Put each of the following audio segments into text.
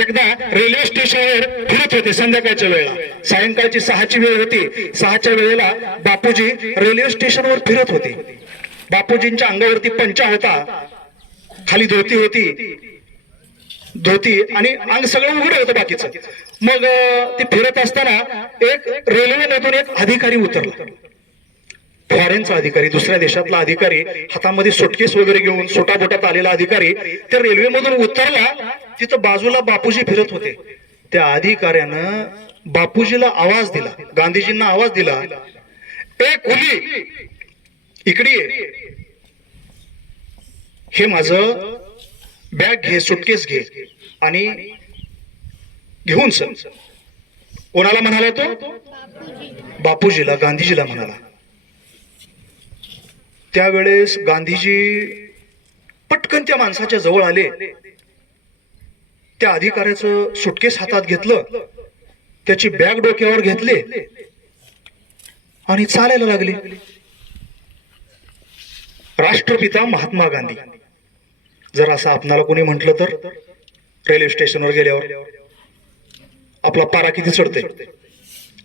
एकदा रेल्वे स्टेशनवर फिरत होते संध्याकाळच्या वेळेला. सायंकाळची सहाची वेळ होती. सहाच्या वेळेला बापूजी रेल्वे स्टेशनवर फिरत होते. बापूजींच्या अंगावरती पंचा होता. खाली धोती होती. धोती आणि अंग सगळं उघड होतं बाकीचं. मग ती ते फिरत असताना एक रेल्वेमधून एक अधिकारी उतरला. फॉरेनचा अधिकारी दुसऱ्या देशातला अधिकारी हातामध्ये सुटकेस वगैरे घेऊन सोटाबोटात आलेला अधिकारी त्या रेल्वेमधून उतरला तिथं बाजूला बापूजी फिरत होते. त्या अधिकाऱ्यानं बापूजीला आवाज दिला गांधीजींना आवाज दिला ए कुली इकडे. हे माझं बॅग घे सुटकेस घे आणि घेऊन चल. कोणाला म्हणाला तो? बापूजीला गांधीजीला म्हणाला. त्यावेळेस गांधीजी पटकन त्या माणसाच्या जवळ आले. त्या अधिकाऱ्याचं सुटकेस हातात घेतलं. त्याची बॅग डोक्यावर घेतले. आणि चालायला लागले. राष्ट्रपिता महात्मा गांधी. जर असं आपणाला कोणी म्हटलं तर रेल्वे स्टेशनवर गेल्यावर. आपला पारा किती चढते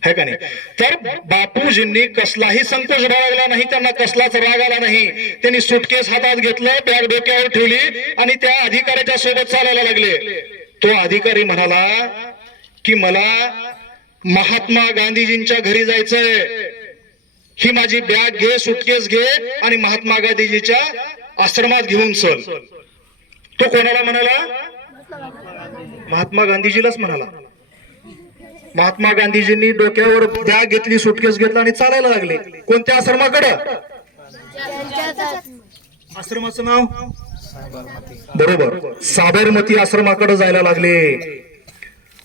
है का नाही? तर बापूजींनी कसलाही संकोच बाळगला नाही त्यांना कसलाच राग आला नाही. त्यांनी सुटकेस हातात घेतलं बॅग डोक्यावर ठेवली आणि त्या अधिकाऱ्याच्या सोबत चालायला लागले. तो अधिकारी म्हणाला की मला महात्मा गांधीजींच्या घरी जायचंय. ही माझी बॅग घे सुटकेस घे आणि महात्मा गांधीजीच्या आश्रमात घेऊन चल. तो कोणाला म्हणाला? महात्मा गांधीजीलाच म्हणाला. महात्मा गांधीजींनी डोक्यावर बॅग घेतली सुटकेस घेतला आणि चालायला लागले. कोणत्या आश्रमाकडं? आश्रमाचं नाव? बरोबर. साबरमती आश्रमाकडे जायला लागले.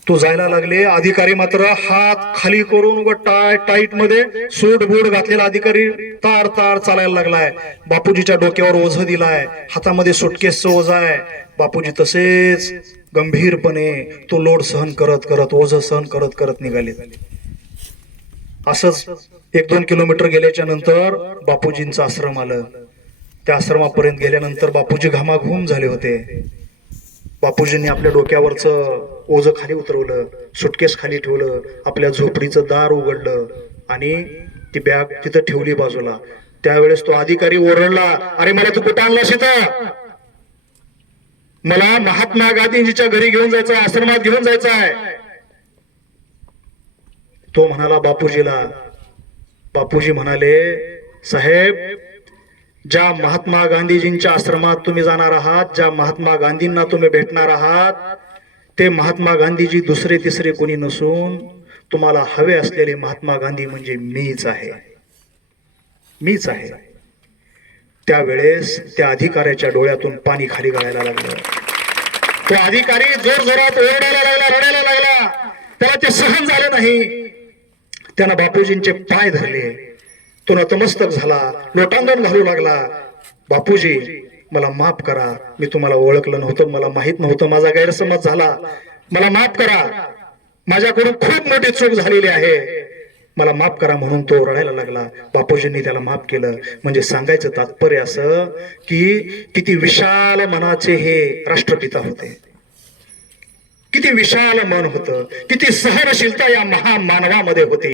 तो जायला लागले. अधिकारी मात्र हात खाली करून व टाय टाईटमध्ये सूट बूट घातलेला अधिकारी तार तार चालायला लागलाय. बापूजीच्या डोक्यावर ओझ दिलाय. हातामध्ये सुटकेसचं ओझ आहे. बापूजी तसेच गंभीरपणे तो लोड सहन करत करत ओझ सहन करत करत निघाले. असंच एक दोन किलोमीटर गेल्याच्यानंतर बापूजींचं आश्रम आलं. त्या आश्रमापर्यंत गेल्यानंतर बापूजी घामाघूम झाले होते. बापूजींनी आपल्या डोक्यावरचं ओझ खाली उतरवलं सुटकेस खाली ठेवलं आपल्या झोपडीचं दार उघडलं आणि ती बॅग तिथं ठेवली बाजूला. त्यावेळेस तो अधिकारी ओरडला अरे मला तू कुठं आणला तिथं मला महात्मा गांधीजीच्या घरी घेऊन जायचं आश्रमात घेऊन जायचं आहे तो म्हणाला बापूजीला बापूजी म्हणाले साहेब ज्या महात्मा गांधीजींच्या आश्रमात तुम्ही जाणार आहात ज्या महात्मा गांधींना तुम्ही भेटणार आहात ते महात्मा गांधीजी दुसरे तिसरे कोणी नसून तुम्हाला हवे असलेले महात्मा गांधी म्हणजे मीच आहे. मीच आहे. त्यावेळेस त्या अधिकाऱ्याच्या डोळ्यातून पाणी खाली गळायला लागलं. तो अधिकारी जोर जोरात ओरडायला लागला रडायला लागला. त्याला ते सहन झालं नाही. त्यानं बापूजींचे पाय धरले. तो नतमस्तक झाला लोटांगण घालू लागला. बापूजी मला माफ करा. मी तुम्हाला ओळखलं नव्हतं मला माहीत नव्हतं. माझा गैरसमज झाला. मला माफ करा. माझ्याकडून खूप मोठी चूक झालेली आहे. मला माफ करा म्हणून तो रडायला लागला. बापूजींनी त्याला माफ केलं. म्हणजे सांगायचं तात्पर्य असं की किती विशाल मनाचे हे राष्ट्रपिता होते. किती विशाल मन होतं. किती सहनशीलता या महामानवामध्ये होती.